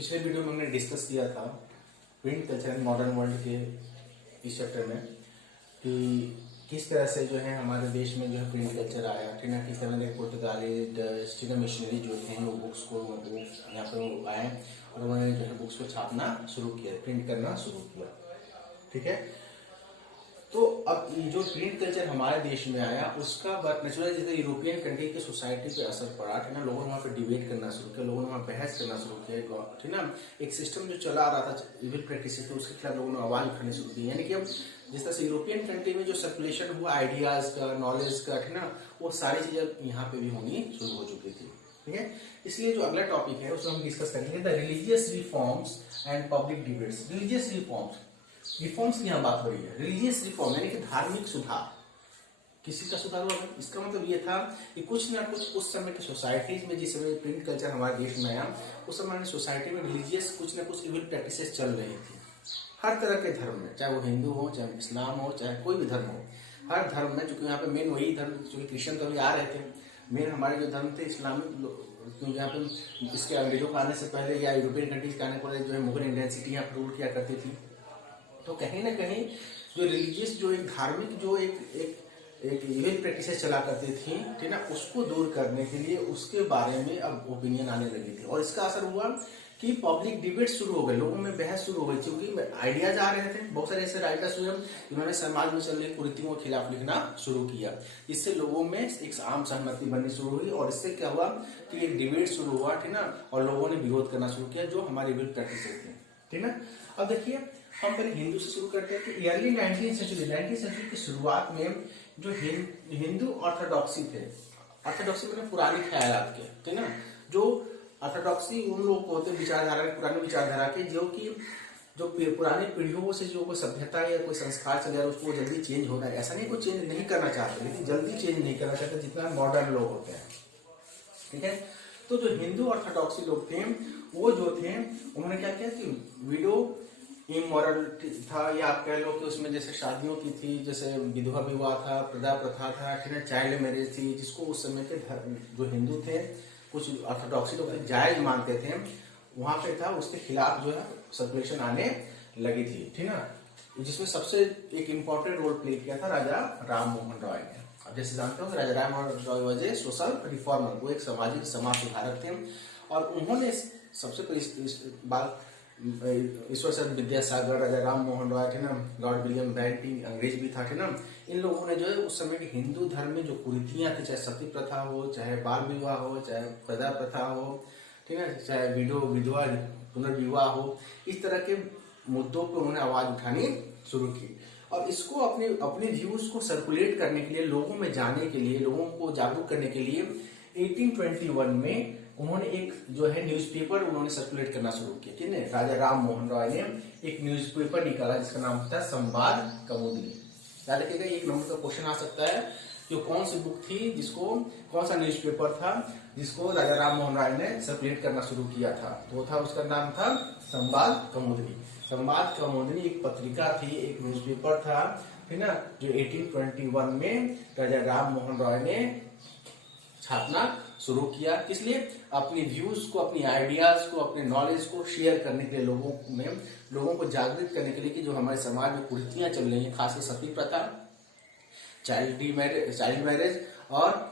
पिछले वीडियो में हमने डिस्कस किया था print culture and modern world के इस चैप्टर में कि किस तरह से जो है हमारे देश में जो है प्रिंट कल्चर आया, ठीक ना। किस तरह के पुर्तगाली डच मिशनरी जो थे वो बुक्स को वो यहाँ पे वो आए और उन्होंने जो है बुक्स को छापना शुरू किया, प्रिंट करना शुरू किया, ठीक है। तो अब ये जो प्रिंट कल्चर हमारे देश में आया उसका नेचुरल जैसे यूरोपियन कंट्री की सोसाइटी पे असर पड़ा, ठीक ना। लोगों ने वहाँ पे डिबेट करना शुरू किया, लोगों ने वहाँ बहस करना शुरू किया, ठीक ना। एक सिस्टम जो चला आ रहा था इविल प्रैक्टिसेस तो उसके खिलाफ लोगों ने आवाज उठानी शुरू की। यानी कि अब जिस तरह से यूरोपियन कंट्री में जो सर्कुलेशन हुआ आइडियाज का, नॉलेज का, ठीक ना, वो सारी चीजें यहाँ पे भी होनी शुरू हो चुकी थी, ठीक है। इसलिए जो अगला टॉपिक है उसमें हम डिस्कस करेंगे the religious reforms and public debates. Religious reforms की यहाँ बात हो रही है। रिलीजियस रिफॉर्म यानी कि धार्मिक सुधार, किसी का सुधार हुआ। इसका मतलब ये था कि कुछ ना कुछ उस समय की सोसाइटीज में, जिस समय प्रिंट कल्चर हमारे देश में आया उस समय सोसाइटी में रिलीजियस कुछ ना कुछ इविल प्रैक्टिसेस चल रही थी। हर तरह के धर्म में, चाहे वो हिंदू हो, चाहे इस्लाम हो, चाहे कोई भी धर्म हो, हर धर्म में, क्योंकि यहाँ पे मेन वही धर्म, क्योंकि क्रिश्चियन तो अभी आ रहे थे, मेन हमारे जो धर्म थे इस्लामिक, क्योंकि यहाँ पे इसके अंग्रेजों के आने से पहले या यूरोपियन कंट्रीज के आने पर जो है मुगल इंडियन सिटी यहाँ पर रूल किया करती थी। तो कहीं ना कहीं जो रिलीजियस जो एक धार्मिक जो एक इविल प्रैक्टिसेस चला करती थी, ठीक ना, उसको दूर करने के लिए उसके बारे में अब ओपिनियन आने लगी थी। और इसका असर हुआ कि पब्लिक डिबेट शुरू हो गए, लोगों में बहस शुरू हो गई, क्योंकि आइडियाज आ रहे थे। बहुत सारे ऐसे राइटर्स हुए जिन्होंने समाज में चल रही कुरीतियों के खिलाफ लिखना शुरू किया। इससे लोगों में एक आम सहमति बननी शुरू हुई और इससे क्या हुआ कि एक डिबेट शुरू हुआ, ठीक ना, और लोगों ने विरोध करना शुरू किया जो हमारी इविल प्रैक्टिसेस थी, ठीक ना। अब देखिए हम पहले हिंदू से शुरू करते हैं कि अर्ली 19th सेंचुरी की शुरुआत में जो हिंदू ऑर्थोडॉक्सी थे, ऑर्थोडॉक्सी मतलब पुरानी ख्यालात के, ठीक ना। जो ऑर्थोडॉक्सी उन लोगों को होते विचारधारा, पुरानी विचारधारा के, जो कि जो पुरानी पीढ़ियों से जो कोई सभ्यता या कोई संस्कार चल रहा है उसको जल्दी चेंज होना है। ऐसा नहीं कोई चेंज नहीं करना चाहते, लेकिन जल्दी चेंज नहीं करना चाहते जितना मॉडर्न लोग होते हैं, ठीक है। तो जो हिंदू ऑर्थोडॉक्सी लोग थे वो जो थे उन्होंने क्या किया कि विडो इमोरल था, या आप कह लो कि उसमें जैसे शादियों की थी, जैसे विधवा विवाह था, प्रजा प्रथा था, ठीक है, चाइल्ड मैरिज थी, जिसको उस समय के जो हिंदू थे, कुछ ऑर्थोडॉक्सी लोग जायज मानते थे, वहां पे था, उसके खिलाफ जो है सर्कुलेशन आने लगी थी, ठीक ना। जिसमें सबसे एक इम्पोर्टेंट रोल प्ले किया था राजा राम मोहन रॉय ने। अब जैसे जानते हो Raja Ram Mohan Roy was a social reformer, वो एक सामाजिक समाज सुधारक थे और उन्होंने सबसे बात ईश्वर चंद्र विद्यासागर, राजा राम मोहन रॉय, थे ना, लॉर्ड विलियम बेंटिंग अंग्रेज भी था, थे ना। इन लोगों ने जो है उस समय के हिंदू धर्म में जो कुरीतियां थी, चाहे सती प्रथा हो, चाहे बाल विवाह हो, चाहे प्रजा प्रथा हो, ठीक है, चाहे विधवा पुनर्विवाह हो, इस तरह के मुद्दों पर उन्होंने आवाज उठानी शुरू की। और इसको अपने व्यूज को सर्कुलेट करने के लिए, लोगों में जाने के लिए, लोगों को जागरूक करने के लिए 1821 में उन्होंने एक जो है न्यूज़पेपर उन्होंने सर्कुलेट करना शुरू किया। किसने? राजा राम मोहन रॉय ने एक न्यूज़पेपर निकाला जिसका नाम था संवाद कौमुदी। याद रखिएगा, एक नंबर का क्वेश्चन आ सकता है कि कौन सी बुक थी, जिसको कौन सा न्यूज़पेपर था जिसको राजा राम मोहन रॉय ने सर्कुलेट करना शुरू किया था। तो वो था, उसका नाम था संवाद कौमुदी। संवाद कौमुदी एक पत्रिका थी, एक न्यूज़पेपर था, है ना, जो 1821 में राजा राम मोहन रॉय ने छापना शुरू किया। किस लिए? अपनी व्यूज को, अपनी आइडियाज को, अपने नॉलेज को शेयर करने के लिए, लोगों को जागृत करने के लिए कि जो हमारे समाज में कुरीतियां चल रही हैं, खासकर सती प्रथा, चाइल्ड मैरिज और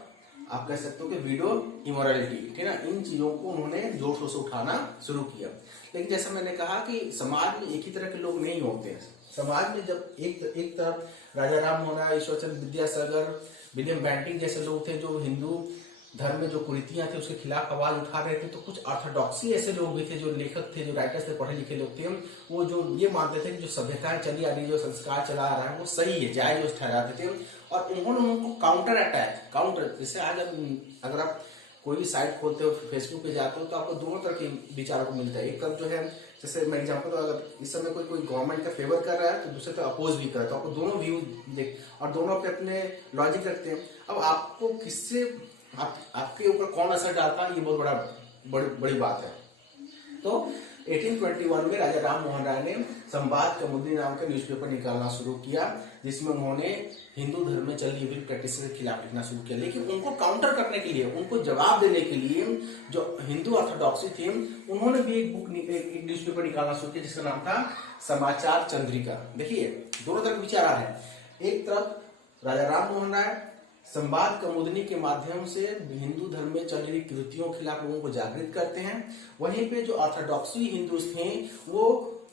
आप कह सकते हो कि विडो इमोरलिटी, ठीक है ना, इन चीजों को उन्होंने जोर शोर से उठाना शुरू किया। लेकिन जैसा मैंने कहा कि समाज में एक ही तरह के लोग नहीं होते हैं। समाज में जब एक तरफ राजा राम मोहन रॉय, ईश्वर चंद्र विद्यासागर, विलियम बेंटिंग जैसे लोग थे जो हिंदू धर्म में जो कुरीतियां थे उसके खिलाफ आवाज उठा रहे थे, तो कुछ ऑर्थोडॉक्सी ऐसे लोग भी थे, जो लेखक थे, जो राइटर्स थे, पढ़े लिखे लोग थे, वो जो ये मानते थे कि जो सभ्यताएं चली आ रही, जो संस्कार चला आ रहा है वो सही है, जायज ठहराते थे। और उन्होंने उनको काउंटर जैसे आज अगर आप कोई भी साइट खोलते हो, फेसबुक पे जाते हो, तो आपको दोनों तरह के विचारों को मिलता है। एक तरफ जो है, जैसे मैं एग्जाम्पल, अगर इस समय कोई गवर्नमेंट का फेवर कर रहा है तो दूसरे तरफ अपोज भी कर रहा है, तो आपको दोनों व्यू देख और दोनों अपने लॉजिक रखते हैं। अब आपको किससे आपके ऊपर कौन असर डालता है, ये बहुत बड़ी बात है। तो 1821 में राजा राम मोहन राय ने संवाद कौमुदी नाम का न्यूज़पेपर निकालना शुरू किया, जिसमें उन्होंने हिंदू धर्म में चली हुई प्रैक्टिस के खिलाफ लिखना शुरू किया। लेकिन उनको काउंटर करने के लिए, उनको जवाब देने के लिए जो हिंदू ऑर्थोडॉक्सी थी, उन्होंने भी एक न्यूज़पेपर निकालना शुरू किया जिसका नाम था समाचार चंद्रिका। देखिए दोनों तरफ विचार आ रहे हैं। एक तरफ राजा राम मोहन राय संवाद कौमुदी के माध्यम से हिंदू धर्म में चल रही कृतियों के खिलाफ लोगों को जागृत करते हैं, वहीं पे जो ऑर्थोडॉक्सी हिंदू थे वो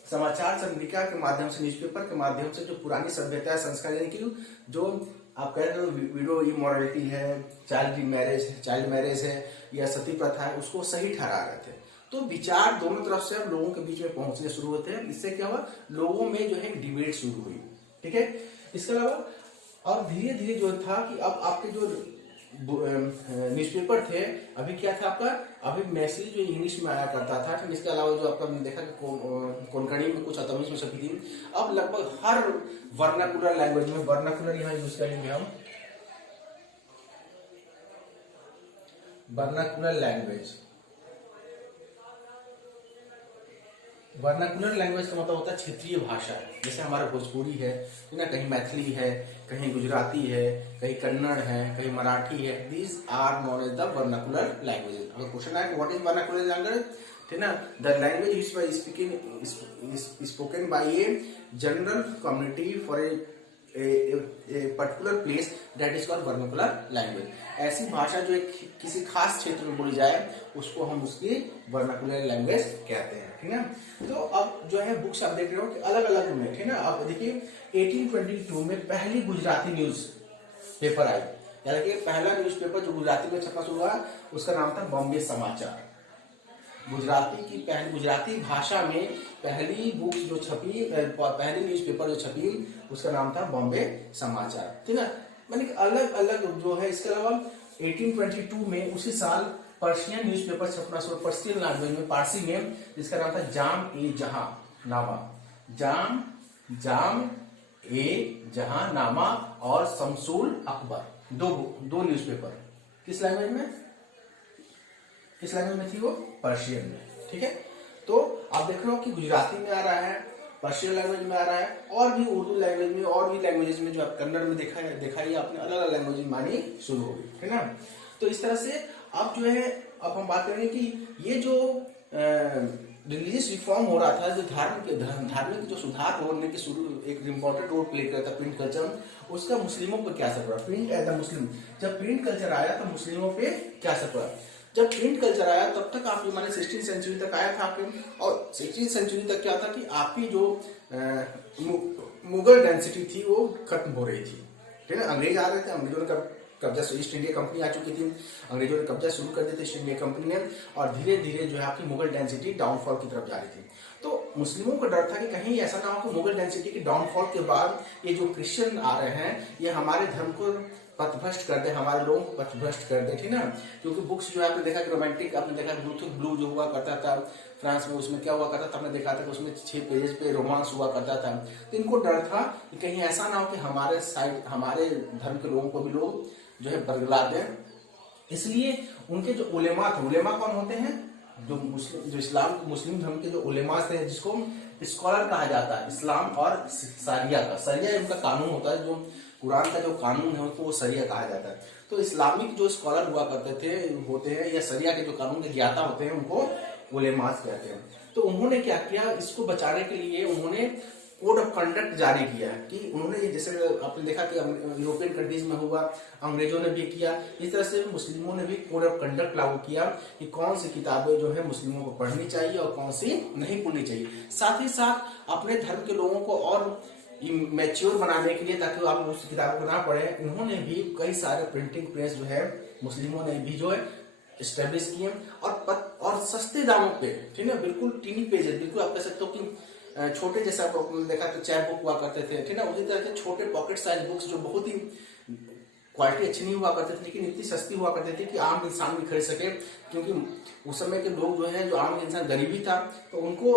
समाचार चंद्रिका के माध्यम से, न्यूज़पेपर के माध्यम से जो पुरानी सभ्यता संस्कार, यानी कि जो आप कह रहे हो विडो इमोरलिटी है, चाइल्ड मैरिज है या सती प्रथा है, उसको सही ठहरा रहे थे। तो विचार दोनों तरफ से अब लोगों के बीच में पहुंचने शुरू होते हैं। इससे क्या हुआ, लोगों में जो है डिबेट शुरू हुई। ठीक है, इसके अलावा और धीरे धीरे जो था कि अब आपके जो न्यूज़पेपर थे, अभी क्या था आपका, अभी मैसेज जो इंग्लिश में आया करता था, इसके अलावा जो आपका देखा कि कोंकणी में कुछ तमिल में छपी थी, अब लगभग हर वर्नाकुलर लैंग्वेज में, वर्नाकुलर यहाँ यूज करेंगे हम, वर्नाकुलर लैंग्वेज। वर्नाकुलर लैंग्वेज का मतलब होता है क्षेत्रीय भाषा। जैसे हमारा भोजपुरी है ना, कहीं मैथिली है, कहीं गुजराती है, कहीं कन्नड़ है, कहीं मराठी है। These are known as the vernacular language. अगर क्वेश्चन आए व्हाट इज वर्नाकुलर लैंग्वेज, ठीक ना, the language spoken by a general community for a particular place that is called vernacular language. ऐसी भाषा जो एक किसी खास क्षेत्र में बोली जाए उसको हम उसकी वर्नाकुलर लैंग्वेज कहते हैं। ठीक है, तो अब जो है बुक्स आप देख रहे हो कि अलग अलग में, ठीक है ना। अब देखिए 1822 में पहली गुजराती न्यूज पेपर आई, यानी कि पहला न्यूज़पेपर जो गुजराती में छपना शुरू हुआ उसका नाम था बॉम्बे समाचार। गुजराती भाषा में पहली बुक जो छपी, पहली न्यूज़पेपर जो छपी उसका नाम था बॉम्बे समाचार। ठीक है, मैंने अलग अलग जो है। इसके अलावा 1822 में उसी साल पर्शियन न्यूज़पेपर छपना शुरू, पर्शियन लैंग्वेज में, पारसी में, जिसका नाम था जाम ए जहां नामा, जाम ए जहां नामा और शमसुल अकबर। दो न्यूज़पेपर किस लैंग्वेज में थी वो, पर्शियन में। ठीक है, तो आप देख रहे हो कि गुजराती में आ रहा है, पर्शियन लैंग्वेज में आ रहा है, और भी उर्दू लैंग्वेज में, और भी लैंग्वेजेस में, जो आप कन्नड़ में देखा ही आपने, अलग अलग लैंग्वेज में आनी शुरू हो गई, है ना। तो इस तरह से अब जो है, अब हम बात करेंगे कि ये जो रिलीजियस रिफॉर्म हो रहा था, जो धार्मिक जो सुधार होने के शुरू, एक इम्पोर्टेंट रोल प्ले करता था प्रिंट कल्चर, उसका मुस्लिमों पर क्या असर पड़ा। प्रिंट एज द मुस्लिम, जब प्रिंट कल्चर आया तो मुस्लिमों पे क्या असर पड़ा। जब प्रिंट कल्चर आया तब तक आप माने 16वीं सेंचुरी तक आया था आपके, और 16वीं सेंचुरी तक क्या था कि आपकी जो मुगल डेंसिटी थी वो खत्म हो रही थी। ठीक है, अंग्रेज आ रहे थे, अंग्रेजों ने कब्जा, ईस्ट इंडिया कंपनी आ चुकी थी, अंग्रेजों ने कब्जा शुरू कर दिया था ईस्ट इंडिया कंपनी ने, और धीरे धीरे जो है आपकी मुगल डेंसिटी डाउनफॉल की तरफ जा रही थी। तो मुस्लिमों को डर था कि कहीं ऐसा ना हो कि मुगल डेंसिटी के डाउनफॉल के बाद ये जो क्रिश्चियन आ रहे हैं ये हमारे धर्म को पथभ्रष्ट कर दे, हमारे लोगों को पथभ्रष्ट कर दे। ठीक ना, क्योंकि बुक्स जो है आपने देखा कि रोमांटिक, आपने देखा ब्लू जो हुआ करता था फ्रांस में, उसमें क्या हुआ करता था, आपने देखा था कि उसमें 6 पेजेस पे रोमांस हुआ करता था। तो इनको डर था कि कहीं ऐसा ना हो कि हमारे धर्म के लोगों को भी लोग जो है बरगला दें। इसलिए उनके जो उलेमा थे, उलेमा कौन होते हैं, जो मुस्लिम धर्म के जो उलेमा थे, जिसको स्कॉलर कहा जाता है, इस्लाम और सरिया का, सरिया उनका कानून होता है, जो कुरान का जो कानून है उसको वो सरिया कहा जाता है। तो इस्लामिक जो स्कॉलर हुआ करते होते हैं, या सरिया के जो कानून के ज्ञाता होते हैं, उनको उलेमास कहते हैं। तो उन्होंने क्या किया, इसको बचाने के लिए उन्होंने कोड ऑफ कंडक्ट जारी किया कि उन्होंने, जैसे आपने देखा कि यूरोपियन कंट्रीज में हुआ, अंग्रेजों ने भी किया, इस तरह से मुस्लिमों ने भी कोड ऑफ कंडक्ट लागू किया कि कौन सी किताबें जो है मुस्लिमों को पढ़नी चाहिए और कौन सी नहीं पढ़नी चाहिए। साथ ही साथ अपने धर्म के लोगों को और मैच्योर बनाने के लिए, ताकि आप उस किताबों को ना पढ़े, उन्होंने भी कई सारे प्रिंटिंग प्रेस जो है मुस्लिमों ने भी जो है एस्टेब्लिश किए, और सस्ते दामों पे, ठीक है, बिल्कुल टीनी पेजेस, बिल्कुल आप कह सकते हो कि छोटे, जैसा आपने देखा तो चैप बुक हुआ करते थे, ठीक है, उसी तरह के छोटे पॉकेट साइज बुक्स जो बहुत ही क्वालिटी अच्छी नहीं हुआ करते थे, लेकिन इतनी सस्ती हुआ करते थे कि आम इंसान भी खरीद सके, क्योंकि उस समय के लोग जो है, जो आम इंसान गरीबी था, तो उनको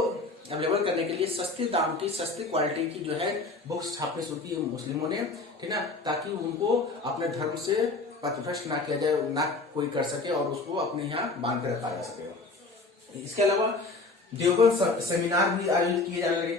अवेलेबल करने के लिए सस्ते दाम की, सस्ती क्वालिटी की जो है बुक्स छापने शुरू की मुस्लिमों ने, ठीक है, ताकि उनको अपने धर्म से पथभ्रष्ट ना किया जाए, ना कोई कर सके, और उसको अपने यहाँ बांध कर रखा जा सके। इसके अलावा देवबंद सेमिनार भी आयोजित किए जाने लगे।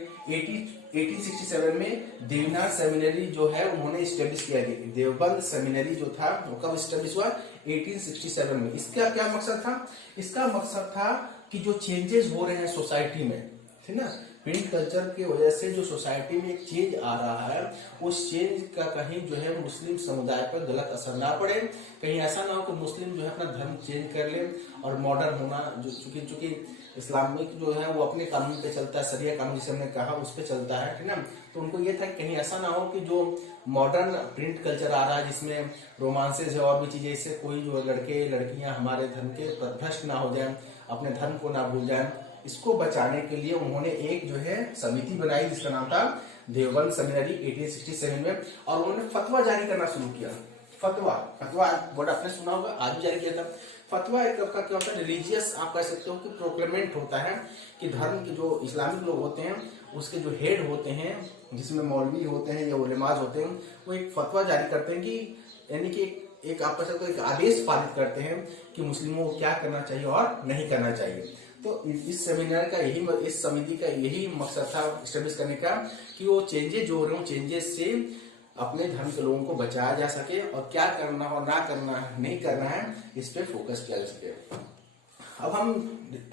1867 में देवनार सेमिनरी जो है उन्होंने स्टेब्लिश किया गया। देवबंद सेमिनरी जो था वो कब स्टेब्लिश हुआ? 1867 में। इसका क्या मकसद था? इसका मकसद था कि जो चेंजेस हो रहे हैं सोसाइटी में, ठीक ना, प्रिंट कल्चर की वजह से जो सोसाइटी में एक चेंज आ रहा है, उस चेंज का कहीं जो है मुस्लिम समुदाय पर गलत असर ना पड़े, कहीं ऐसा ना हो कि मुस्लिम जो है अपना धर्म चेंज कर ले और मॉडर्न होना, जो चूंकि इस्लामिक जो है वो अपने कानून पे चलता है, शरिया कानून जिसे हमने कहा उस पे चलता है, ठीक ना। तो उनको ये था कि कहीं ऐसा ना हो कि जो मॉडर्न प्रिंट कल्चर आ रहा है जिसमें रोमांसेज है और भी चीजें, इससे कोई जो लड़के लड़कियां हमारे धर्म के भ्रष्ट ना हो जाए, अपने धर्म को ना भूल जाए, इसको बचाने के लिए उन्होंने एक जो है समिति बनाई जिसका नाम था देवबंद सेमिनरी 1867 में, और उन्होंने फतवा जारी करना शुरू किया। फतवा वर्ड आपने सुना होगा, आज भी जारी किया था। फतवा एक का क्या होता है? रिलीजियस, आप कह सकते हो कि प्रोक्लेमेंट होता है कि धर्म के जो इस्लामिक लोग होते हैं उसके जो हेड होते हैं, जिसमें मौलवी होते हैं या उलेमाज होते हैं, वो एक फतवा जारी करते हैं कि यानी कि एक आप कह सकते हो एक आदेश पारित करते हैं कि मुस्लिमों को क्या करना चाहिए और नहीं करना चाहिए। तो इस सेमिनार का यही, इस समिति का यही मकसद था स्टेब्लिश करने का कि वो चेंजेस जो हो रहे हो, चेंजेस से अपने धर्म के लोगों को बचाया जा सके और क्या करना और ना करना नहीं करना है इस पे फोकस किया जा सके। अब हम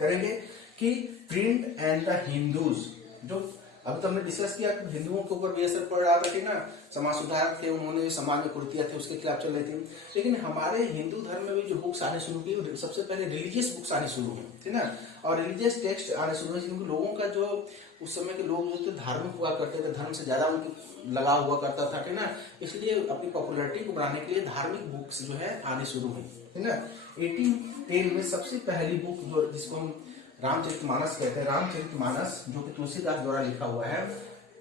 करेंगे कि प्रिंट एंड द हिंदूज, जो अभी तो हमने डिस्कस किया कि हिंदुओं के ऊपर भी असर पड़ रहा था, ठीक ना, समाज सुधार के उन्होंने समाज में कुरीतियां थी उसके खिलाफ चल रही थी। लेकिन हमारे हिंदू धर्म में भी जो बुक्स आने शुरू की, सबसे पहले रिलीजियस बुक्स आने शुरू हुई, ठीक ना, और रिलीजियस टेक्स्ट आने शुरू हुए, क्योंकि लोगों का जो उस समय के लोग जो थे धार्मिक हुआ करते थे, धर्म से ज्यादा उनकी लगाव हुआ करता था, ठीक ना, इसलिए अपनी पॉपुलैरिटी को बढ़ाने के लिए धार्मिक बुक्स जो है आने शुरू हुई, ठीक ना। 1810 में सबसे पहली बुक जो जिसको हम रामचरितमानस कहते हैं, रामचरितमानस जो कि तुलसीदास द्वारा लिखा हुआ है,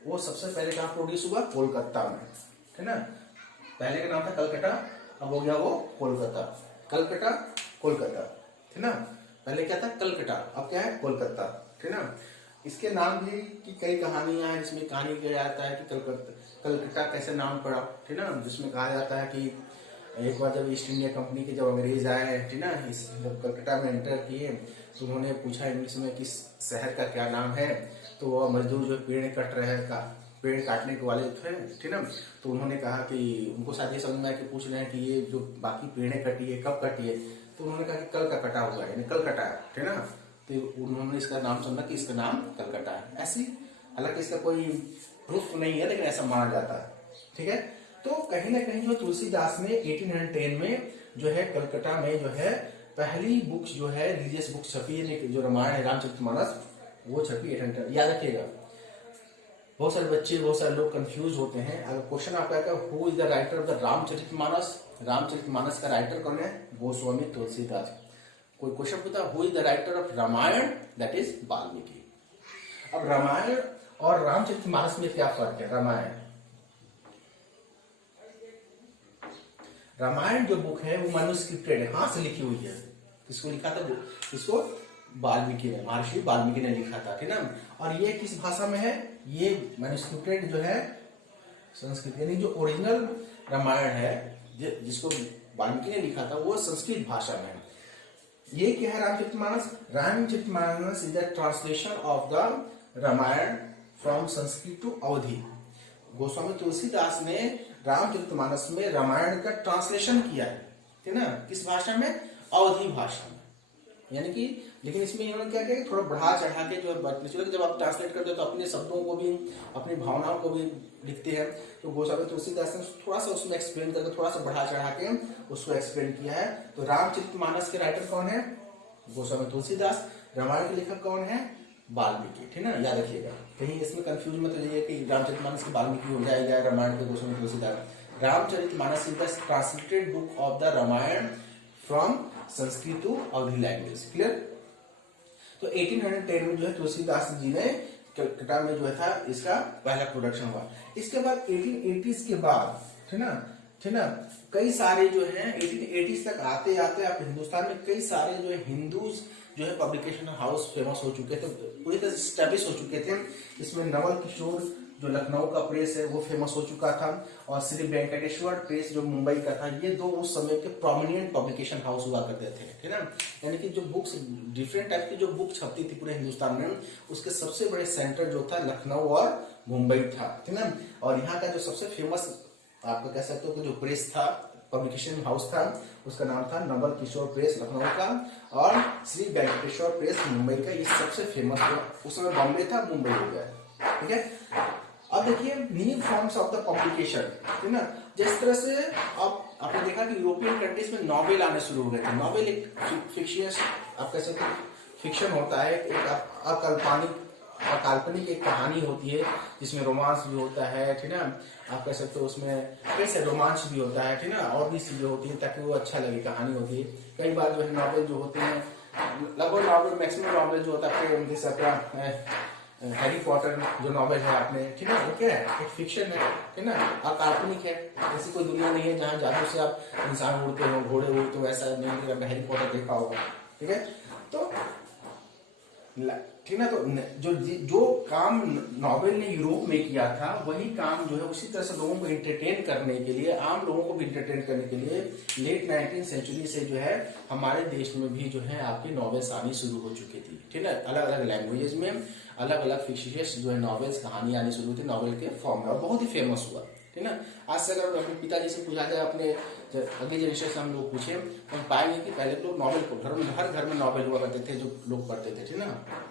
वो सबसे पहले कहाँ प्रोड्यूस हुआ? कोलकाता में, ठीक ना। पहले का नाम था कलकत्ता, अब हो गया वो कोलकाता, कलकत्ता कोलकाता, ठीक ना। पहले क्या था? कलकत्ता, अब क्या है? कोलकाता, ठीक ना। इसके नाम भी की कई कहानियां हैं, जिसमें कहानी किया जाता है कि कलकत्ता कैसे नाम पड़ा, ठीक ना, जिसमें कहा जाता है कि एक बार जब ईस्ट इंडिया कंपनी के जब अंग्रेज आए, ठीक ना, जब कलकत्ता में एंटर किए तो उन्होंने पूछा इंग्लिश में किस शहर का क्या नाम है, तो वो मजदूर जो पेड़ कट रहे हैं, पेड़ काटने के वाले थे, ठीक ना, तो उन्होंने कहा कि उनको शायद ये समझ में आया कि पूछ रहे हैं कि ये जो बाकी पेड़ें कटी है कब कटी है, तो उन्होंने कहा कि कल का कटा हुआ है, यानी कल कटा है, ठीक ना। तो उन्होंने इसका नाम समझा कि इसका नाम कलकत्ता है। ऐसी, हालांकि इसका कोई प्रूफ नहीं है, लेकिन ऐसा माना जाता है, ठीक है। तो कहीं ना कहीं जो तुलसीदास ने 1810 में जो है कलकत्ता में जो है पहली बुक्स जो है रिलीजियस बुक्स छपी है, जो रामायण है, रामचरितमानस, वो छपी 1810। याद रखिएगा, बहुत सारे बच्चे, बहुत सारे लोग कंफ्यूज होते हैं। अगर क्वेश्चन आपका है who is the writer of the Ramcharitmanas, Ramcharitmanas का राइटर कौन है? गोस्वामी तुलसीदास। कोई क्वेश्चन पूछता who is the writer of Ramayana, that is Valmiki. अब रामायण और रामचरितमानस में क्या फर्क है? रामायण जो बुक है वो मैन्युस्क्रिप्टेड है, हाथ से लिखी हुई है। किसको लिखा था? इसको वाल्मीकि ने, महर्षि वाल्मीकि ने लिखा था, ठीक ना। और ये किस भाषा में है? ये मैन्युस्क्रिप्टेड जो है संस्कृत, यानी जो ओरिजिनल रामायण है जिसको वाल्मीकि ने लिखा था वो संस्कृत भाषा में है। ये क्या है Ramcharitmanas? Ramcharitmanas is the translation of the Ramayan from Sanskrit to Awadhi. Goswami Tulsidas ने रामचरितमानस में रामायण का ट्रांसलेशन किया है, ठीक ना, किस भाषा में? अवधी भाषा में, यानी कि, लेकिन इसमें इन्होंने क्या किया, थोड़ा बढ़ा चढ़ा के जो है, जब आप ट्रांसलेट करते हो तो अपने शब्दों को भी, अपनी भावनाओं को भी लिखते हैं, तो गोस्वामी तुलसीदास ने थोड़ा सा उसमें एक्सप्लेन करके, थोड़ा सा बढ़ा चढ़ा के उसको एक्सप्लेन किया है। तो रामचरितमानस के राइटर कौन है? गोस्वामी तुलसीदास। रामायण के लेखक कौन है? वाल्मीकि, ठीक ना, याद रखिएगा, कहीं इसमें कंफ्यूज मत हो जाइए कि रामचरितमानस के वाल्मीकि हो जाएगा, रामायण के Goswami Tulsidas. Ramcharitmanas is the translated book of the Ramayan from Sanskrit to Awadhi language. Clear? तो 1810 में जो है तुलसीदास जी ने कलकत्ता में जो है था इसका पहला प्रोडक्शन हुआ। इसके बाद 1880s के बाद, ठीक ना, कई सारे जो है 1880s तक आते आते आप हिंदुस्तान में कई सारे जो है हिंदूज जो है पब्लिकेशन हाउस फेमस हो चुके थे, पूरी तरह से स्टैब्लिश हो चुके थे। इसमें नवल किशोर जो लखनऊ का प्रेस है वो फेमस हो चुका था, और श्री वेंकटेश्वर प्रेस जो मुंबई का था, ये दो उस समय के प्रोमिनेंट पब्लिकेशन हाउस हुआ करते थे, ठीक है ना। यानी कि जो बुक्स, डिफरेंट टाइप की जो बुक छपती थी पूरे हिंदुस्तान में, उसके सबसे बड़े सेंटर जो था लखनऊ और मुंबई था, ठीक है ना। और यहाँ का जो सबसे फेमस आपको कह सकते हो कि जो प्रेस था, पब्लिकेशन हाउस था, उसका नाम था नवल किशोर प्रेस लखनऊ का, और श्री वेंकटेश्वर प्रेस मुंबई का। ये सबसे फेमस हुआ, उस समय बॉम्बे था, मुंबई हो गया, ठीक है। अब देखिए new forms of the publication, ठीक है ना। जिस तरह से अब आपने देखा कि यूरोपियन कंट्रीज में नॉवेल आने शुरू हो गए थे। नॉवेल एक फिक्शियस, आप कह सकते हैं फिक्शन होता है, एक काल्पनिक एक कहानी होती है जिसमें रोमांस भी होता है, ठीक है ना। आप कह सकते हो उसमें कैसे रोमांच भी होता है, ठीक है ना, और भी चीजें होती है ताकि वो अच्छा लगे, कहानी होती है। कई बार जो है नॉवेल जो होते हैं, लगभग नॉवेल, मैक्सिमम नॉवेल जो होता है, जैसे अपना हैरी पॉटर जो नॉवेल है आपने, ठीक है, वो क्या है, एक फिक्शन है, ठीक है ना, और काल्पनिक है। ऐसी कोई दुनिया नहीं है जहाँ जादू से आप इंसान उड़ते हो, घोड़े उड़ते हो, ऐसा नहीं है। हैरी पॉटर देखा होगा, ठीक है। तो ठीक ना, तो जो काम नॉवेल ने यूरोप में किया था, वही काम जो है उसी तरह से लोगों को एंटरटेन करने के लिए, आम लोगों को भी एंटरटेन करने के लिए लेट 19th सेंचुरी से जो है हमारे देश में भी जो है आपकी नॉवेल्स आनी शुरू हो चुकी थी, ठीक है। अलग अलग लैंग्वेजेस में अलग अलग फिक्शियस जो है नॉवेल्स, कहानी आनी शुरू हुई थी नॉवेल के फॉर्म में, और बहुत ही फेमस हुआ, ठीक है ना। आज से अगर अपने पिताजी से पूछा जाए, अपने अगले जनरेशन से हम लोग पूछे, तो हम पाएंगे कि पहले तो नॉवेल को हर घर में नॉवेल हुआ करते थे, जो लोग पढ़ते थे, ठीक है ना।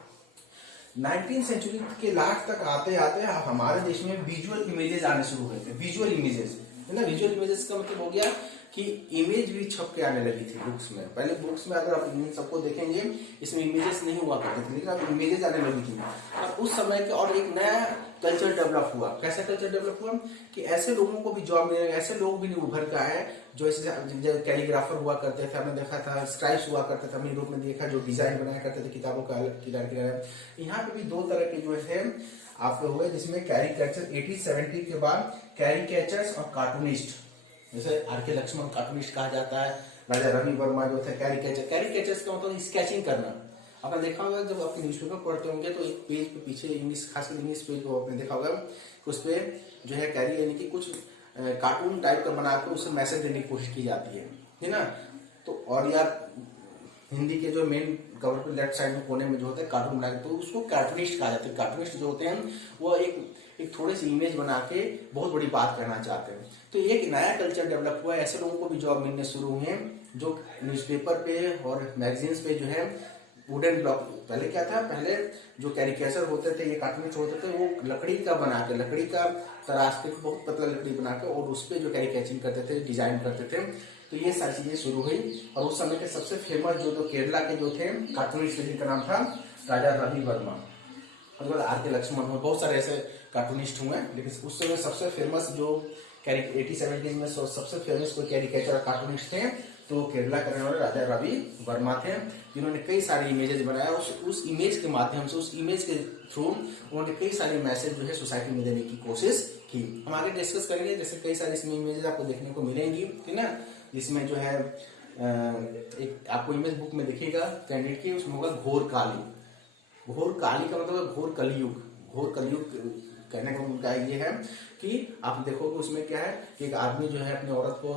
19th सेंचुरी के लास्ट तक आते आते हमारे देश में विजुअल इमेजेस आने शुरू हुए थे। विजुअल इमेजेस, है ना। विजुअल इमेजेस का मतलब हो गया कि इमेज भी छप के आने लगी थी बुक्स में। पहले बुक्स में अगर आप इन सबको देखेंगे, इसमें इमेजेस नहीं हुआ करते थे, लेकिन अब इमेजेस आने लगी थी। अब उस समय के और एक नया कल्चर डेवलप हुआ। कैसा कल्चर डेवलप हुआ कि ऐसे लोगों को भी जॉब मिलेगा, ऐसे लोग भी नहीं उभर के आए जो ऐसे कैलीग्राफर हुआ करते थे, हमने देखा था, स्क्राइब्स हुआ करते थे, हमने यूरोप में देखा, जो डिजाइन बनाया करते थे किताबों का किनारे किनारे। यहाँ पे भी दो तरह के जो है आपके हुए, जिसमें कैरिकेचर 1870 के बाद कैरिकेचर्स और कार्टूनिस्ट, जैसे आर.के. लक्ष्मण कार्टूनिस्ट कहा जाता है, राजा रवि वर्मा जो थे कैरिकेचर्स का मतलब स्केचिंग करना। आपने देखा होगा जब आप न्यूज़पेपर पढ़ते होंगे तो एक पेज पे पीछे इंग्लिश, खासकर इंग्लिश पेज को आपने देखा होगा, उस पे जो है कैरी यानी कि कुछ कार्टून टाइप का बनाकर उसे मैसेज देने की कोशिश की जाती है ना। तो और यार हिंदी के जो मेन कवर पे लेफ्ट साइड में कोने में जो होता है कार्टून बना के, तो उसको कार्टूनिस्ट कहा जाता है। कार्टूनिस्ट जो होते हैं वो एक थोड़ी सी इमेज बना के बहुत बड़ी बात कहना चाहते हैं। तो एक नया कल्चर डेवलप हुआ है, ऐसे लोगों को भी जॉब मिलने शुरू हुए हैं जो न्यूज़पेपर पे और मैगजीन्स पे जो है वुडन ब्लॉक, पहले क्या था, पहले जो कैरिकेचर होते थे, ये कार्टूनिस्ट होते थे, वो लकड़ी का बना के, लकड़ी का तराश के बहुत पतला लकड़ी बना के और उस पर जो कैरिकेचरिंग करते थे, डिजाइन करते थे। तो ये सारी चीजें शुरू हुई। और उस समय के सबसे फेमस जो केरला के जो थे कार्टूनिस्ट, जिनका नाम था राजा रवि वर्मा, और आर.के. लक्ष्मण हुए, बहुत सारे ऐसे कार्टूनिस्ट हुए। लेकिन उस समय सबसे फेमस जो 1870 में सबसे फेमस कोई कैरिकेचर कार्टूनिस्ट थे तो केरला के रहने वाले राजा रवि वर्मा थे, जिन्होंने कई सारे इमेजेस बनाया। उस इमेज के माध्यम से, उस इमेज के थ्रू उन्होंने कई सारे मैसेज जो है सोसाइटी में देने की कोशिश की। हम आगे डिस्कस करेंगे, जैसे कई सारी इसमें इमेजेस आपको देखने को मिलेंगी, ठीक ना। जिसमें जो है एक आपको इमेज बुक में दिखेगा कैंडिडेट की, उसमें होगा घोर काली। घोर काली का मतलब घोर कलयुग। घोर कलयुग कहने का उनका ये है कि आप देखोगे उसमें क्या है, एक आदमी जो है अपनी औरत को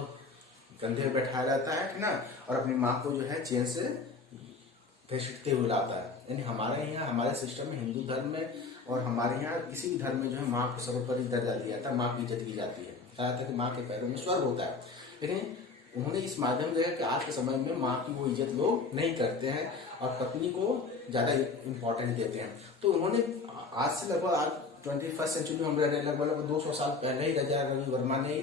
कंधे पे बैठाया रहता है, ठीक ना, और अपनी माँ को जो है चेन से घसीटते हुए लाता है। यानी हमारे यहाँ, हमारे सिस्टम में, हिंदू धर्म में और हमारे यहाँ किसी भी धर्म में जो है माँ को सर्वोपरि दर्जा दिया था, माँ की इज्जत की जाती है, कहा जाता है कि माँ के पैरों में स्वर्ग होता है। लेकिन उन्होंने इस माध्यम देखा कि आज के समय में माँ की वो इज्जत लोग नहीं करते हैं और पत्नी को ज्यादा इंपॉर्टेंस देते हैं। तो उन्होंने आज से लगभग, आज 21st सेंचुरी में हम रह रहे, लगभग 200 साल पहले ही राजा रवि वर्मा ने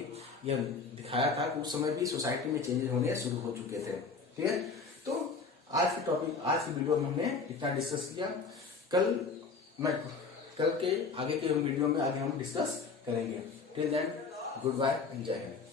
यह दिखाया था कि उस समय भी सोसाइटी में चेंजेस होने शुरू हो चुके थे, ठीक है। तो आज की टॉपिक, आज की वीडियो में हमने इतना डिस्कस किया। कल के आगे के वीडियो में आगे हम डिस्कस करेंगे। Till then good bye and जय हिंद।